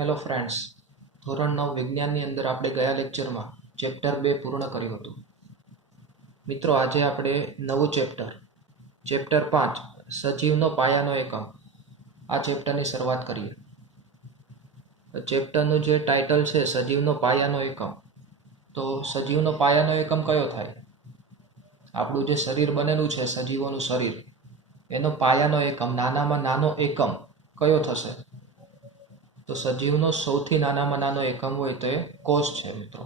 Hello friends, ધોરણ 9 વિજ્ઞાનની અંદર આપણે ગયા લેક્ચરમાં ચેપ્ટર 2 પૂર્ણ કર્યું હતું. મિત્રો, આજે આપણે નવું ચેપ્ટર 5 સજીવનો પાયાનો એકમ આ ચેપ્ટરની શરૂઆત કરીએ. ચેપ્ટરનું જે ટાઇટલ છે સજીવનો પાયાનો એકમ, તો સજીવનો પાયાનો એકમ કયો થાય? આપણું જે શરીર બનેલું છે, સજીવોનું શરીર, એનો પાયાનો એકમ, નાનામાં નાનો એકમ કયો થશે? તો સજીવનો સૌથી નાનામાં નાનો એકમ હોય તો એ કોષ છે. મિત્રો,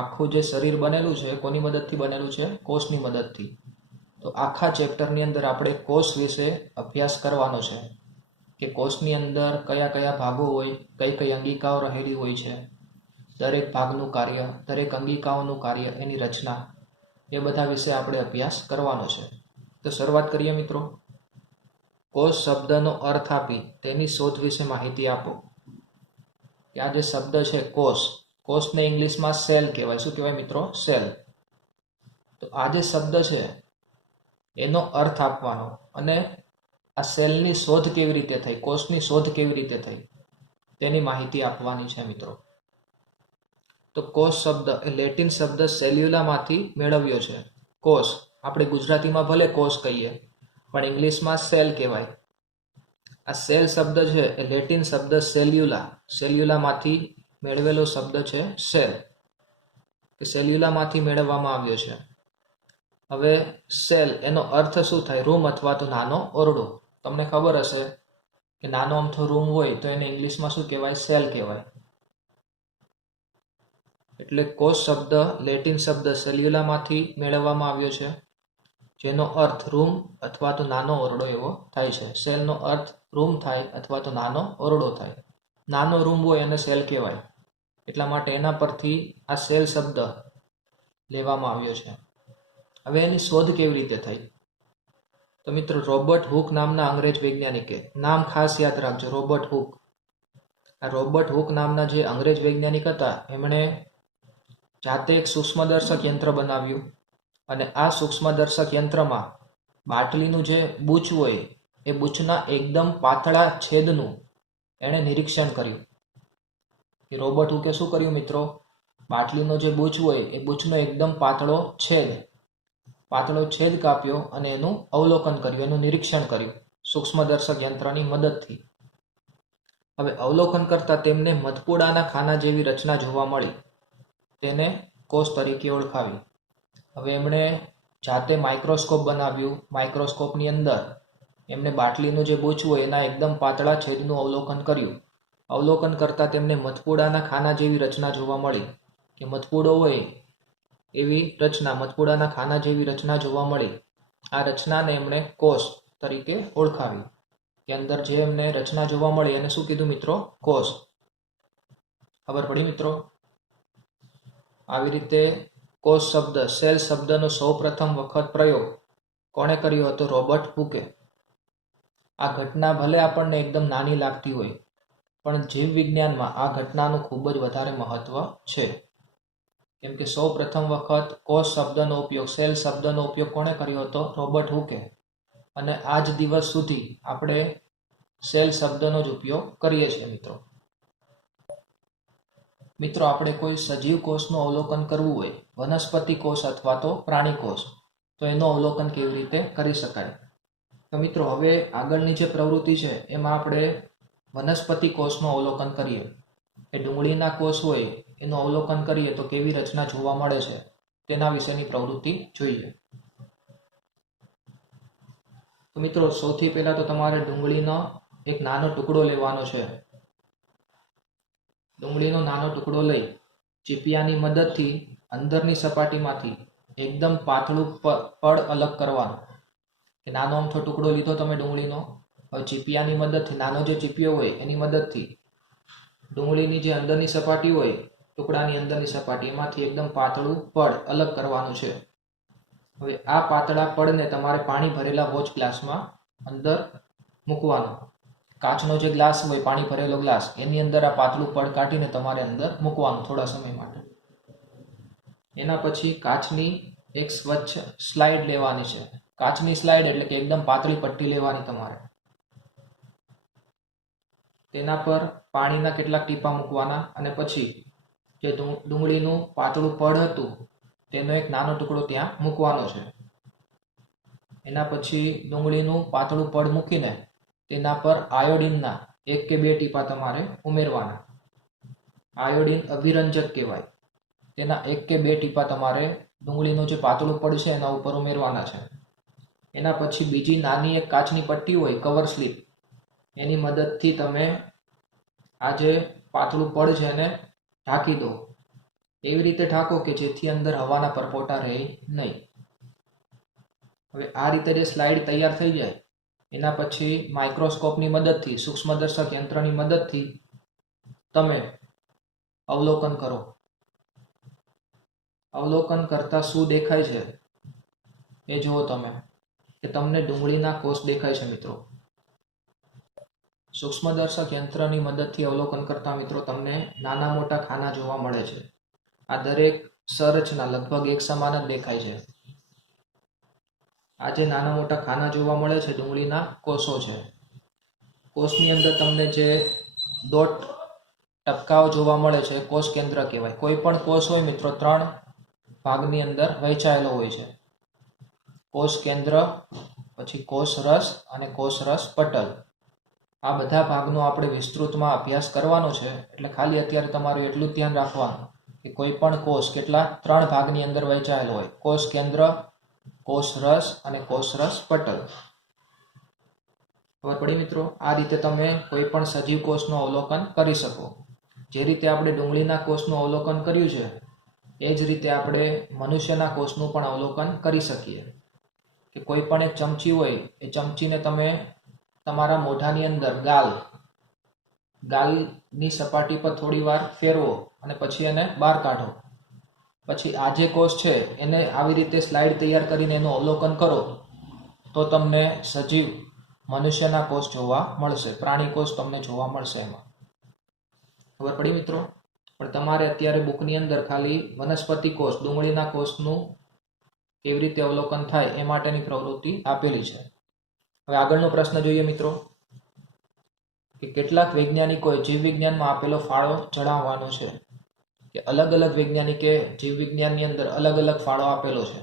આખું જે શરીર બનેલું છે કોની મદદથી બનેલું છે? કોષની મદદથી. તો આખા ચેપ્ટરની અંદર આપણે કોષ વિશે અભ્યાસ કરવાનો છે કે કોષની અંદર કયા કયા ભાગો હોય, કઈ કઈ અંગિકાઓ રહેલી હોય છે, દરેક ભાગનું કાર્ય, દરેક અંગિકાઓનું કાર્ય, એની રચના, એ બધા વિશે આપણે અભ્યાસ કરવાનો છે. તો શરૂઆત કરીએ મિત્રો. કોષ શબ્દનો અર્થ આપી તેની શોધ વિશે માહિતી આપો. કે આ જે શબ્દ છે કોષને ઇંગ્લિશમાં સેલ કહેવાય. શું કહેવાય મિત્રો? સેલ. તો આ જે શબ્દ છે એનો અર્થ આપવાનો અને આ સેલની શોધ કેવી રીતે થઈ, કોષની શોધ કેવી રીતે થઈ, તેની માહિતી આપવાની છે મિત્રો. તો કોષ શબ્દ એ લેટિન શબ્દ સેલ્યુલામાંથી મેળવ્યો છે. કોષ આપણે ગુજરાતીમાં ભલે કોષ કહીએ, પણ ઇંગ્લિશમાં સેલ કહેવાય. આ સેલ શબ્દ છે એ લેટિન શબ્દ સેલ્યુલામાંથી મેળવેલો શબ્દ છે. સેલ કે સેલ્યુલામાંથી મેળવવામાં આવ્યો છે. હવે સેલ એનો અર્થ શું થાય? રૂમ અથવા તો નાનો ઓરડો. તમને ખબર હશે કે નાનો અમથો રૂમ હોય તો એને ઇંગ્લિશમાં શું કહેવાય? સેલ કહેવાય. એટલે કોષ શબ્દ લેટિન શબ્દ સેલ્યુલામાંથી મેળવવામાં આવ્યો છે, જેનો અર્થ રૂમ અથવા તો નાનો ઓરડો એવો થાય છે. સેલનો અર્થ રૂમ થાય અથવા તો નાનો ઓરડો થાય. નાનો રૂમ હોય એને સેલ કહેવાય. એટલા માટે એના પરથી આ સેલ શબ્દ લેવામાં આવ્યો છે. હવે એની શોધ કેવી રીતે થઈ? તો મિત્રો, રોબર્ટ હુક નામના અંગ્રેજ વૈજ્ઞાનિકે, નામ ખાસ યાદ રાખજો, રોબર્ટ હુક. આ રોબર્ટ હુક નામના જે અંગ્રેજ વૈજ્ઞાનિક હતા, એમણે જાતે એક સૂક્ષ્મદર્શક યંત્ર બનાવ્યું અને આ સૂક્ષ્મદર્શક યંત્રમાં બાટલીનું જે બૂચ હોય એ બૂચના એકદમ પાતળા છેદનું એણે નિરીક્ષણ કર્યું. કે રોબર્ટ હુકે શું કર્યું મિત્રો? બાટલીનો જે બૂચ હોય એ બૂચનો એકદમ પાતળો છેદ કાપ્યો અને એનું અવલોકન કર્યું, એનું નિરીક્ષણ કર્યું સૂક્ષ્મદર્શક યંત્રની મદદથી. હવે અવલોકન કરતા તેમને મધપૂડાના ખાના જેવી રચના જોવા મળી. તેને કોષ તરીકે ઓળખાવી. હવે એમણે જાતે માઇક્રોસ્કોપ બનાવ્યું. માઇક્રોસ્કોપની અંદર એમને બાટલીનું જે બૂચ હોય એના એકદમ પાતળા છેદનું અવલોકન કર્યું. અવલોકન કરતાં તેમને મધપૂડાના ખાના જેવી રચના જોવા મળી. કે મધપૂડો હોય એવી રચના, મધપૂડાના ખાના જેવી રચના જોવા મળી. આ રચનાને એમણે કોષ તરીકે ઓળખાવી. કે અંદર જે એમને રચના જોવા મળી એને શું કીધું મિત્રો? કોષ. ખબર પડી મિત્રો? આવી રીતે કોષ શબ્દ, સેલ શબ્દનો સૌ પ્રથમ વખત પ્રયોગ કોણે કર્યો હતો? રોબર્ટ હુકે. આ ઘટના ભલે આપણને એકદમ નાની લાગતી હોય, પણ જીવ વિજ્ઞાનમાં આ ઘટનાનું ખૂબ જ વધારે મહત્વ છે. કેમ કે સૌ પ્રથમ વખત કોષ શબ્દનો ઉપયોગ, સેલ શબ્દનો ઉપયોગ કોણે કર્યો હતો? રોબર્ટ હુકે. અને આજ દિવસ સુધી આપણે સેલ શબ્દનો જ ઉપયોગ કરીએ છીએ મિત્રો. આપણે કોઈ સજીવ કોષનું અવલોકન કરવું હોય, વનસ્પતિ કોષ અથવા તો પ્રાણી કોષ, તો એનું અવલોકન કેવી રીતે કરી શકાય? તો મિત્રો, હવે આગળની જે પ્રવૃત્તિ છે એમાં આપણે વનસ્પતિ કોષનું અવલોકન કરીએ. એ ડુંગળીના કોષ હોય એનું અવલોકન કરીએ તો કેવી રચના જોવા મળે છે તેના વિશેની પ્રવૃત્તિ જોઈએ. તો મિત્રો, સૌથી પહેલા તો તમારે ડુંગળીનો એક નાનો ટુકડો લેવાનો છે. ડુંગળીનો નાનો ટુકડો લઈ ચીપિયાની મદદથી અંદરની સપાટીમાંથી એકદમ પાતળું પડ અલગ કરવાનું. કે નાનો અમથો ટુકડો લીધો તમે ડુંગળીનો. હવે ચીપિયાની મદદથી, નાનો જે ચીપિયો હોય એની મદદથી ડુંગળીની જે અંદરની સપાટી હોય, ટુકડાની અંદરની સપાટી, એમાંથી એકદમ પાતળું પડ અલગ કરવાનું છે. હવે આ પાતળા પડને તમારે પાણી ભરેલા વોચ ગ્લાસમાં અંદર મૂકવાનું. કાચનો જે ગ્લાસ હોય, પાણી ભરેલો ગ્લાસ, એની અંદર આ પાતળું પડ કાઢીને તમારે અંદર મૂકવાનું થોડા સમય માટે. એના પછી કાચની એક સ્વચ્છ સ્લાઇડ લેવાની છે. કાચની સ્લાઇડ એટલે કે એકદમ પાતળી પટ્ટી લેવાની તમારે. તેના પર પાણીના કેટલાક ટીપા મૂકવાના અને પછી જે ડુંગળીનું પાતળું પડ હતું તેનો એક નાનો ટુકડો ત્યાં મૂકવાનો છે. એના પછી ડુંગળીનું પાતળું પડ મૂકીને તેના પર આયોડિનના 1 કે 2 ટીપા તમારે ઉમેરવાના. આયોડિન અભિરંજક કહેવાય. તેના 1 કે 2 ટીપા તમારે ડુંગળીનું જે પાતળું પડ છે એના ઉપર ઉમેરવાના છે. એના પછી બીજી નાની એક કાચની પટ્ટી હોય, કવર સ્લિપ, એની મદદથી તમે આ જે પાતળું પડ છે એને ઢાંકી દો. એવી રીતે ઢાંકો કે જેથી અંદર હવાના પરપોટા રહે નહીં. હવે આ રીતે જે સ્લાઇડ તૈયાર થઈ જાય એના પછી માઇક્રોસ્કોપની મદદથી, સૂક્ષ્મદર્શક યંત્રની મદદથી તમે અવલોકન કરો. અવલોકન કરતા શું દેખાય છે એ જુઓ તમે, કે તમને ડુંગળીના કોષ દેખાય છે મિત્રો. સૂક્ષ્મદર્શક યંત્રની મદદથી અવલોકન કરતા મિત્રો તમને નાના મોટા ખાના જોવા મળે છે. આ દરેક સંરચના લગભગ એક સમાન જ દેખાય છે. આ જે નાના મોટા ખાના જોવા મળે છે ડુંગળીના કોષો છે. કોષની અંદર તમને જે ડોટ ટપકાઓ જોવા મળે છે કોષ કેન્દ્ર કહેવાય. કોઈ પણ કોષ હોય મિત્રો 3 ભાગની અંદર વહેંચાયેલો હોય છે. કોષ કેન્દ્ર, પછી કોષ રસ અને કોષ રસ પટલ. આ બધા ભાગનો આપણે વિસ્તૃતમાં અભ્યાસ કરવાનો છે. એટલે ખાલી અત્યારે તમારું એટલું જ ધ્યાન રાખવાનું કે કોઈ પણ કોષ કેટલા 3 ભાગની અંદર વહેંચાયેલો હોય. કોષ કેન્દ્ર, કોષ રસ અને કોષ રસ પટલ. ખબર પડી મિત્રો? આ રીતે તમે કોઈ પણ સજીવ કોષનું અવલોકન કરી શકો. જે રીતે આપણે ડુંગળીના કોષનું અવલોકન કર્યું છે એ જ રીતે આપણે મનુષ્યના કોષનું પણ અવલોકન કરી શકીએ. કે કોઈ પણ એક ચમચી હોય, એ ચમચીને તમે તમારા મોઢાની અંદર ગાલની સપાટી પર થોડી વાર ફેરવો અને પછી એને બહાર કાઢો. પછી આ જે કોષ છે એને આવી રીતે સ્લાઇડ તૈયાર કરીને એનું અવલોકન કરો તો તમને સજીવ મનુષ્યના કોષ જોવા મળશે. પ્રાણી કોષ તમને જોવા મળશે એમાં. ખબર પડી મિત્રો? પણ તમારે અત્યારે બુકની અંદર ખાલી વનસ્પતિ કોષ, ડુંગળીના કોષનું કેવી રીતે અવલોકન થાય એ માટેની પ્રવૃત્તિ આપેલી છે. હવે આગળનો પ્રશ્ન જોઈએ મિત્રો, કે કેટલાક વૈજ્ઞાનિકોએ જીવવિજ્ઞાનમાં આપેલો ફાળો જણાવવાનો છે. કે અલગ અલગ વૈજ્ઞાનિકે જીવવિજ્ઞાનની અંદર અલગ અલગ ફાળો આપેલો છે.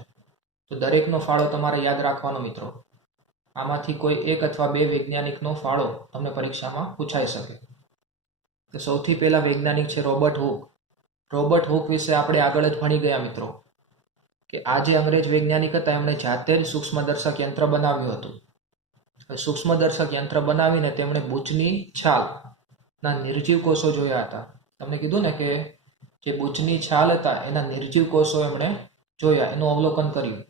તો દરેકનો ફાળો તમારે યાદ રાખવાનો મિત્રો. આમાંથી કોઈ 1 અથવા 2 વૈજ્ઞાનિકનો ફાળો તમને પરીક્ષામાં પૂછાઈ શકે. તો સૌથી પહેલા વૈજ્ઞાનિક છે રોબર્ટ હુક. રોબર્ટ હુક વિશે આપણે આગળ જ ભણી ગયા મિત્રો, કે આ જે અંગ્રેજ વૈજ્ઞાનિક હતા એમણે જાતે જ સૂક્ષ્મદર્શક યંત્ર બનાવ્યું હતું. સૂક્ષ્મદર્શક યંત્ર બનાવીને તેમણે બૂચની છાલના નિર્જીવ કોષો જોયા હતા. તમને કીધું ને કે જે બૂચની છાલ હતા એના નિર્જીવ કોષો એમણે જોયા, એનું અવલોકન કર્યું.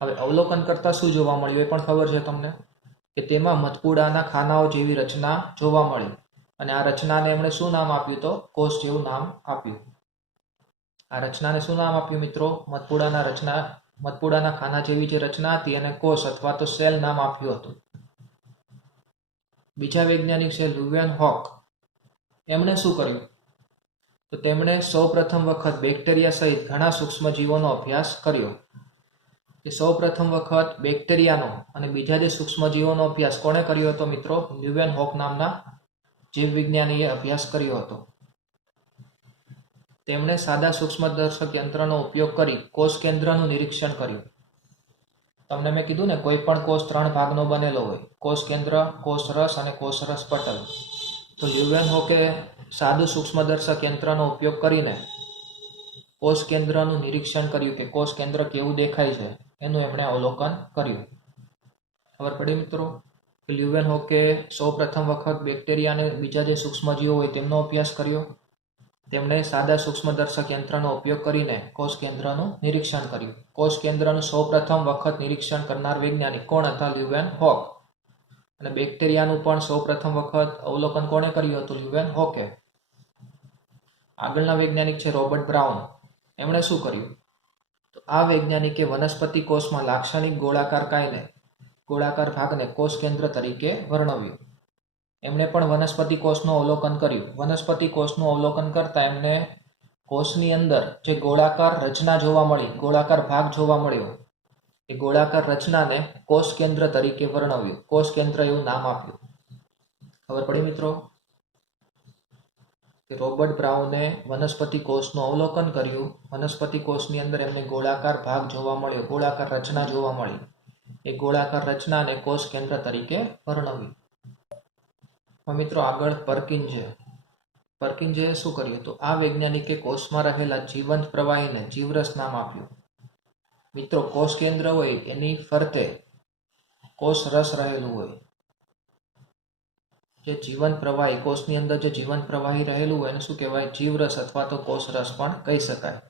હવે અવલોકન કરતા શું જોવા મળ્યું એ પણ ખબર છે તમને, કે તેમાં મધપૂડાના ખાનાઓ જેવી રચના જોવા મળી. અને આ રચનાને એમણે શું નામ આપ્યું? તો કોષ જેવું નામ આપ્યું. આ રચનાને શું નામ આપ્યું મિત્રો? મધપૂડાના ખાના જેવી જે રચના હતી એને કોષ અથવા તો સેલ નામ આપ્યું હતું. બીજા વૈજ્ઞાનિક છે લ્યુવિયન હોક. એમણે શું કર્યું? તો તેમણે સૌપ્રથમ વખત બેક્ટેરિયા સહિત ઘણા સૂક્ષ્મજીવોનો અભ્યાસ કર્યો. કે સૌપ્રથમ વખત બેક્ટેરિયાનો અને બીજા જે સૂક્ષ્મજીવોનો અભ્યાસ કોણે કર્યો હતો મિત્રો? લ્યુવિયન હોક નામના જીવવિજ્ઞાનીએ અભ્યાસ કર્યો હતો. તેમણે સાદા સૂક્ષ્મદર્શક યંત્રનો ઉપયોગ કરી કોષ કેન્દ્રનું નિરીક્ષણ કર્યું. તમને મેં કીધું ને, કોઈ પણ કોષ 3 ભાગનો બનેલો હોય, કોષ કેન્દ્ર, કોષ રસ અને કોષ રસ પટલ. તો લ્યુવિયન હોકે સાદું સૂક્ષ્મદર્શક યંત્રનો ઉપયોગ કરીને કોષ કેન્દ્રનું નિરીક્ષણ કર્યું, કે કોષ કેન્દ્ર કેવું દેખાય છે એનું એમણે અવલોકન કર્યું. ખબર પડી મિત્રો? કે લ્યુવિયન હોકે સૌ પ્રથમ વખત બેક્ટેરિયા અને બીજા જે સૂક્ષ્મજીવો હોય તેમનો અભ્યાસ કર્યો. તેમણે સાદા સૂક્ષ્મદર્શક યંત્રનો ઉપયોગ કરીને કોષ કેન્દ્રનું નિરીક્ષણ કર્યું. કોષ કેન્દ્રનું સૌ પ્રથમ વખત નિરીક્ષણ કરનાર વૈજ્ઞાનિક કોણ હતા? લ્યુવિયન હોક. અને બેક્ટેરિયાનું પણ સૌ પ્રથમ વખત અવલોકન કોણે કર્યું હતું? લ્યુવિયન હોકે. આગળના વૈજ્ઞાનિક છે રોબર્ટ બ્રાઉન. એમણે શું કર્યું? તો આ વૈજ્ઞાનિકે વનસ્પતિ કોષમાં લાક્ષણિક ગોળાકાર ભાગને કોષ કેન્દ્ર તરીકે વર્ણવ્યું. એમણે પણ વનસ્પતિ કોષનું અવલોકન કર્યું. વનસ્પતિ કોષનું અવલોકન કરતા એમને કોષની અંદર જે ગોળાકાર રચના જોવા મળી, ગોળાકાર ભાગ જોવા મળ્યો, એ ગોળાકાર રચનાને કોષ કેન્દ્ર તરીકે વર્ણવ્યું. કોષ કેન્દ્ર એવું નામ આપ્યું. ખબર પડી મિત્રો? કે રોબર્ટ બ્રાઉને વનસ્પતિ કોષનું અવલોકન કર્યું. વનસ્પતિ કોષની અંદર એમને ગોળાકાર ભાગ જોવા મળ્યો, ગોળાકાર રચના જોવા મળી. એ ગોળાકાર રચનાને કોષ કેન્દ્ર તરીકે વર્ણવી. મિત્રો આગળ પર્કિન્જે શું કર્યું? તો આ વૈજ્ઞાનિકે કોષમાં રહેલા જીવંત પ્રવાહીને જીવરસ નામ આપ્યું. મિત્રો કોષ કેન્દ્ર હોય એની ફરતે કોષ રસ રહેલું હોય. જે જીવંત પ્રવાહી, કોષની અંદર જે જીવંત પ્રવાહી રહેલું હોય એને શું કહેવાય? જીવરસ અથવા તો કોષ રસ પણ કહી શકાય.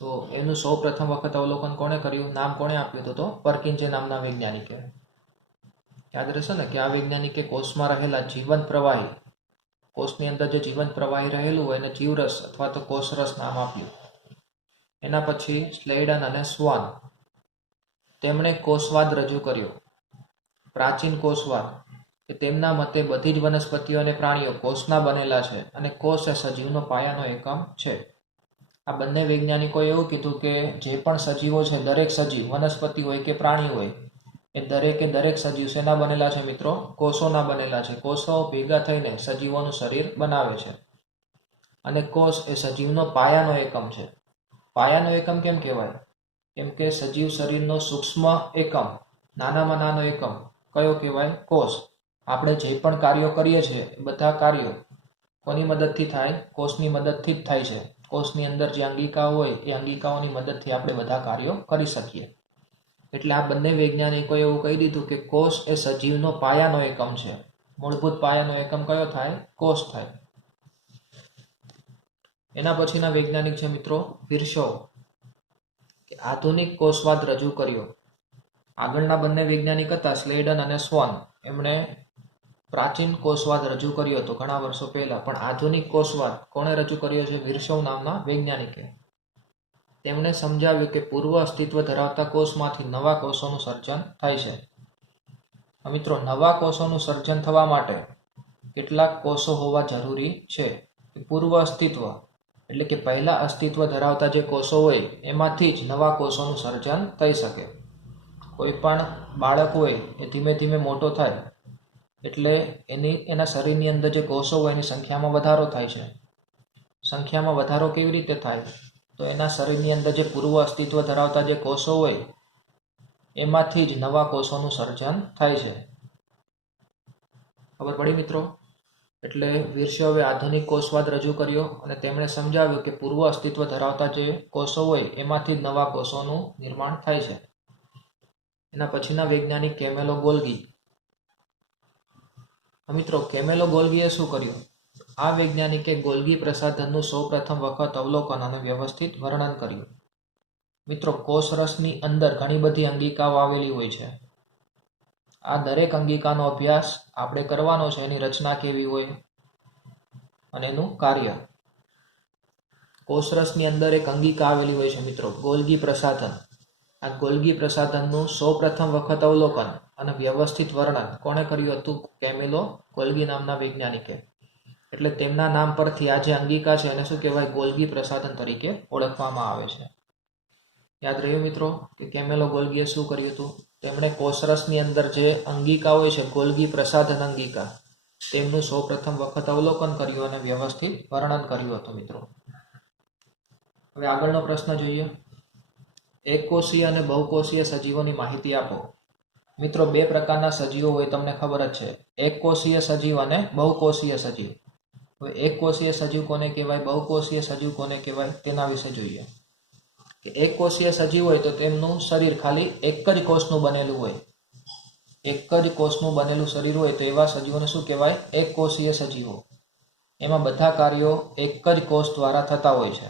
તો એનું સૌ પ્રથમ વખત અવલોકન કોણે કર્યું? નામ કોણે આપ્યું? તો પર્કિન્જે નામના વૈજ્ઞાનિકે. યાદ રહેશે ને કે આ વૈજ્ઞાનિકે કોષમાં રહેલા જીવંત પ્રવાહી, કોષની અંદર જે જીવંત પ્રવાહી રહેલું હોય એને જીવરસ અથવા તો કોષરસ નામ આપ્યું. એના પછી સ્લેડન અને સ્વાન તેમણે કોષવાદ રજૂ કર્યો. પ્રાચીન કોષવાદ કે તેમના મતે બધી જ વનસ્પતિઓ અને પ્રાણીઓ કોષના બનેલા છે અને કોષ એ સજીવનો પાયાનો એકમ છે. આ બંને વૈજ્ઞાનિકોએ એવું કીધું કે જે પણ સજીવો છે, દરેક સજીવ, વનસ્પતિ હોય કે પ્રાણી હોય, એ દરેકે દરેક સજીવ શેના બનેલા છે મિત્રો? કોષોના બનેલા છે. કોષો ભેગા થઈને સજીવોનું શરીર બનાવે છે અને કોષ એ સજીવનો પાયાનો એકમ છે. પાયાનો એકમ કેમ કહેવાય? કેમ કે સજીવ શરીરનો સૂક્ષ્મ એકમ, નાનામાં નાનો એકમ કયો કહેવાય? કોષ. આપણે જે પણ કાર્યો કરીએ છીએ એ બધા કાર્યો કોની મદદથી થાય? કોષની મદદથી જ થાય છે. કોષની અંદર જે અંગિકાઓ હોય એ અંગિકાઓની મદદથી આપણે બધા કાર્યો કરી શકીએ. એટલે આ બંને વૈજ્ઞાનિકોએ એવું કહી દીધું કે કોષ એ સજીવનો પાયાનો એકમ છે. મૂળભૂત પાયાનો એકમ કયો થાય? કોષ થાય. એના પછીના વૈજ્ઞાનિક છે મિત્રો વિર્શોવ, કે આધુનિક કોષવાદ રજૂ કર્યો. આગળના બંને વૈજ્ઞાનિક હતા સ્લેડન અને સ્વાન, એમણે પ્રાચીન કોષવાદ રજૂ કર્યો હતો ઘણા વર્ષો પહેલા. પણ આધુનિક કોષવાદ કોણે રજૂ કર્યો છે? વિર્શોવ નામના વૈજ્ઞાનિકે. તેમણે સમજાવ્યું કે પૂર્વ અસ્તિત્વ ધરાવતા કોષમાંથી નવા કોષોનું સર્જન થાય છે. મિત્રો નવા કોષોનું સર્જન થવા માટે કેટલાક કોષો હોવા જરૂરી છે? પૂર્વ અસ્તિત્વ એટલે કે પહેલા અસ્તિત્વ ધરાવતા જે કોષો હોય એમાંથી જ નવા કોષોનું સર્જન થઈ શકે. કોઈ પણ બાળક હોય એ ધીમે ધીમે મોટો થાય એટલે એના શરીરની અંદર જે કોષો હોય એની સંખ્યામાં વધારો થાય છે. સંખ્યામાં વધારો કેવી રીતે થાય? તો એના શરીરની અંદર જે પૂર્વ અસ્તિત્વ ધરાવતા જે કોષો હોય એમાંથી જ નવા કોષોનું સર્જન થાય છે. ખબર પડી મિત્રો? એટલે વિર્શોવે આધુનિક કોષવાદ રજૂ કર્યો અને તેમણે સમજાવ્યું કે પૂર્વ અસ્તિત્વ ધરાવતા જે કોષો હોય એમાંથી જ નવા કોષોનું નિર્માણ થાય છે. એના પછીના વૈજ્ઞાનિક કેમેલો ગોલ્ગી. મિત્રો કેમેલો ગોલ્ગીએ શું કર્યું? આ વૈજ્ઞાનિકે ગોલ્ગી પ્રસાધનનું સૌ પ્રથમ વખત અવલોકન અને વ્યવસ્થિત વર્ણન કર્યું. મિત્રો કોષરસની અંદર ઘણી બધી અંગિકાઓ આવેલી હોય છે. આ દરેક અંગિકાનો અભ્યાસ આપણે કરવાનો છે. એની રચના કેવી હોય અને એનું કાર્ય. કોષરસની અંદર એક અંગિકા આવેલી હોય છે મિત્રો, ગોલ્ગી પ્રસાધન. આ ગોલ્ગી પ્રસાધનનું સૌ પ્રથમ વખત અવલોકન અને વ્યવસ્થિત વર્ણન કોણે કર્યું હતું? કેમેલો ગોલ્ગી નામના વૈજ્ઞાનિકે. એટલે તેમના નામ પરથી આ જે અંગિકા છે એને શું કહેવાય? ગોલ્ગી પ્રસાધન તરીકે ઓળખવામાં આવે છે. યાદ રહ્યું મિત્રો કે કેમેલો ગોલ્ગીએ શું કર્યું હતું? તેમણે કોષરસની અંદર જે અંગિકા હોય છે, ગોલ્ગી પ્રસાધન અંગિકા, તેમનું સૌ પ્રથમ વખત અવલોકન કર્યું અને વ્યવસ્થિત વર્ણન કર્યું હતું મિત્રો. હવે આગળનો પ્રશ્ન જોઈએ. એકકોષીય અને બહુકોષીય સજીવોની માહિતી આપો. મિત્રો બે પ્રકારના સજીવો હોય તમને ખબર જ છે, એકકોષીય સજીવ અને બહુકોષીય સજીવ. હવે એકકોષીય સજીવ કોને કહેવાય? બહુકોષીય સજીવ કોને કહેવાય? તેના વિશે જોઈએ. કે એકકોષીય સજીવ હોય તો તેમનું શરીર ખાલી એક જ કોષનું બનેલું હોય. એક જ કોષનું બનેલું શરીર હોય તો એવા સજીવોને શું કહેવાય? એકકોષીય સજીવો. એમાં બધા કાર્યો એક જ કોષ દ્વારા થતા હોય છે.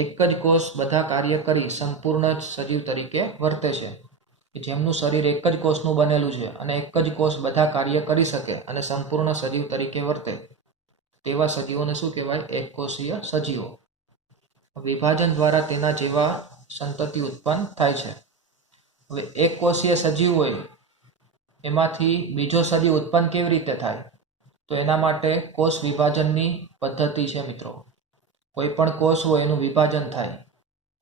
એક જ કોષ બધા કાર્ય કરી સંપૂર્ણ સજીવ તરીકે વર્તે છે. જેમનું શરીર એક જ કોષનું બનેલું છે અને એક જ કોષ બધા કાર્ય કરી શકે અને સંપૂર્ણ સજીવ તરીકે વર્તે, તેવા સજીવોને શું કહેવાય? એકકોષીય સજીવો. વિભાજન દ્વારા તેના જેવા સંતતિ ઉત્પન્ન થાય છે. હવે એક કોષીય સજીવ હોય એમાંથી બીજો સજીવ ઉત્પન્ન કેવી રીતે થાય? તો એના માટે કોષ વિભાજનની પદ્ધતિ છે મિત્રો. કોઈ પણ કોષ હોય એનું વિભાજન થાય.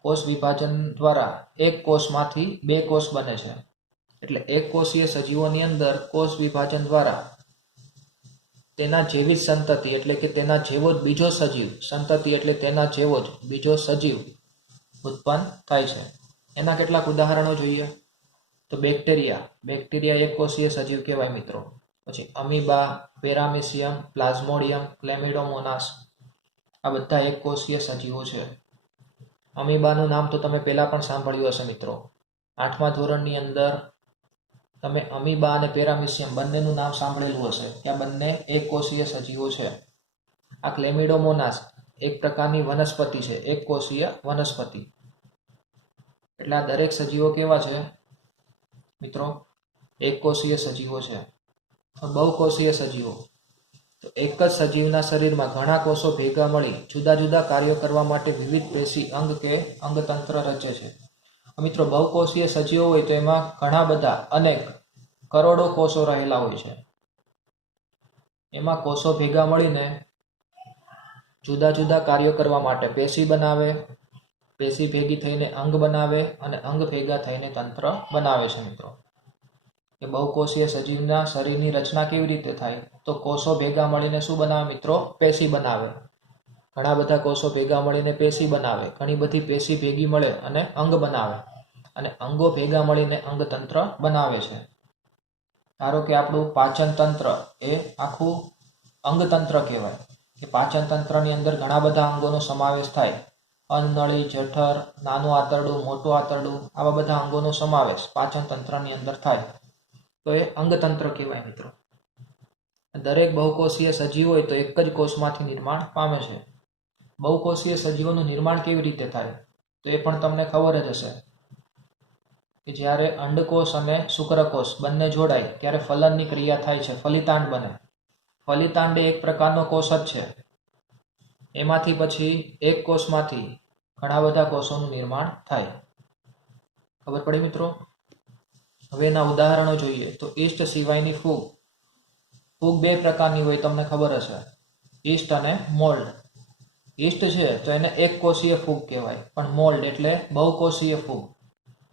કોષ વિભાજન દ્વારા એક કોષમાંથી બે કોષ બને છે. એટલે એક કોષીય સજીવોની અંદર કોષ વિભાજન દ્વારા તેના જેવી જ સંતતિ એટલે કે તેના જેવો જ બીજો સજીવ, સંતતિ એટલે તેના જેવો જ બીજો સજીવ ઉત્પન્ન થાય છે. એના કેટલાક ઉદાહરણો જોઈએ તો બેક્ટેરિયા એક કોષીય સજીવ કહેવાય મિત્રો. પછી અમીબા, પેરામિસિયમ, પ્લાઝ્મોડિયમ, ક્લેમિડોમોનાસ આ બધા એક કોષીય સજીવો છે. અમીબાનું નામ તો તમે પહેલા પણ સાંભળ્યું હશે મિત્રો. 8મા ધોરણની અંદર તમે અમીબા અને પેરામિસિયમ બંનેનું નામ સાંભળેલું હશે કે આ બંને એક કોષીય સજીવો છે. આ ક્લેમિડોમોનાસ એક પ્રકારની વનસ્પતિ છે, એક કોષીય વનસ્પતિ. એટલે આ દરેક સજીવો કેવા છે મિત્રો? એક કોષીય સજીવો છે. બહુકોષીય સજીવો તો એક જ સજીવના શરીરમાં ઘણા કોષો ભેગા મળી જુદા જુદા કાર્યો કરવા માટે વિવિધ પેશી અંગ કે અંગતંત્ર રચે છે. મિત્રો બહુકોષીય સજીવો હોય તો એમાં ઘણા બધા અનેક કરોડો કોષો રહેલા હોય છે. એમાં કોષો ભેગા મળીને જુદા જુદા કાર્યો કરવા માટે પેશી બનાવે, પેશી ભેગી થઈને અંગ બનાવે અને અંગ ભેગા થઈને તંત્ર બનાવે છે મિત્રો. કે બહુકોષીય સજીવના શરીરની રચના કેવી રીતે થાય? તો કોષો ભેગા મળીને શું બનાવે મિત્રો? પેશી બનાવે. ઘણા બધા કોષો ભેગા મળીને પેશી બનાવે, ઘણી બધી પેશી ભેગી મળે અને અંગ બનાવે, અને અંગો ભેગા મળીને અંગતંત્ર બનાવે છે. ધારો કે આપણું પાચન તંત્ર એ આખું અંગતંત્ર કહેવાય કે પાચન તંત્રની અંદર ઘણા બધા અંગોનો સમાવેશ થાય. અન્નનળી, જઠર, નાનું આંતરડું, મોટું આંતરડું, આવા બધા અંગોનો સમાવેશ પાચન તંત્રની અંદર થાય તો એ અંગતંત્ર કહેવાય મિત્રો. દરેક બહુકોષીય સજીવ હોય તો એક જ કોષમાંથી નિર્માણ પામે છે. બહુકોષીય સજીવોનું નિર્માણ કેવી રીતે થાય તો એ પણ તમને ખબર જ હશે કે જ્યારે અંડકોષ અને શુક્રકોષ બંને જોડાય ત્યારે ફલનની ક્રિયા થાય છે, ફલિતાંડ બને. ફલિતાંડ એક પ્રકારનો કોષ જ છે. એમાંથી પછી એક કોષમાંથી ઘણા બધા કોષોનું નિર્માણ થાય. ખબર પડી મિત્રો? હવે એના ઉદાહરણો જોઈએ તો ઈસ્ટ સિવાયની ફૂગ. ફૂગ બે પ્રકારની હોય તમને ખબર હશે, ઈસ્ટ અને મોલ્ડ. ઈસ્ટ છે તો એને એક કોષીય ફૂગ કહેવાય, પણ મોલ્ડ એટલે બહુકોષીય ફૂગ.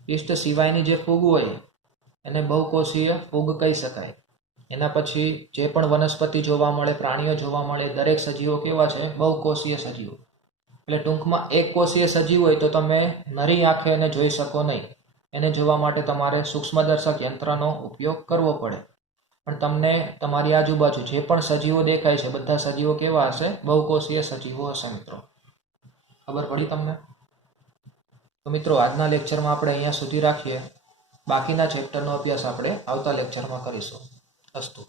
ઈસ્ટ સિવાયની જે ફૂગ હોય એને બહુકોષીય ફૂગ કહી શકાય. એના પછી જે પણ વનસ્પતિ જોવા મળે, પ્રાણીઓ જોવા મળે, દરેક સજીવો કેવા છે? બહુકોષીય સજીવો. એટલે ટૂંકમાં એક કોષીય સજીવ હોય તો તમે નરી આંખે એને જોઈ શકો નહીં. એને જોવા માટે તમારે સૂક્ષ્મદર્શક યંત્રનો ઉપયોગ કરવો પડે. પણ તમને તમારી આજુબાજુ જે પણ સજીવો દેખાય છે બધા સજીવો કેવા હશે? બહુકોષીય સજીવો હશે મિત્રો. ખબર પડી તમને? તો મિત્રો આજના લેક્ચરમાં આપણે અહીંયા સુધી રાખીએ. બાકીના ચેપ્ટરનો અભ્યાસ આપણે આવતા લેક્ચરમાં કરીશું. અસ્તુ.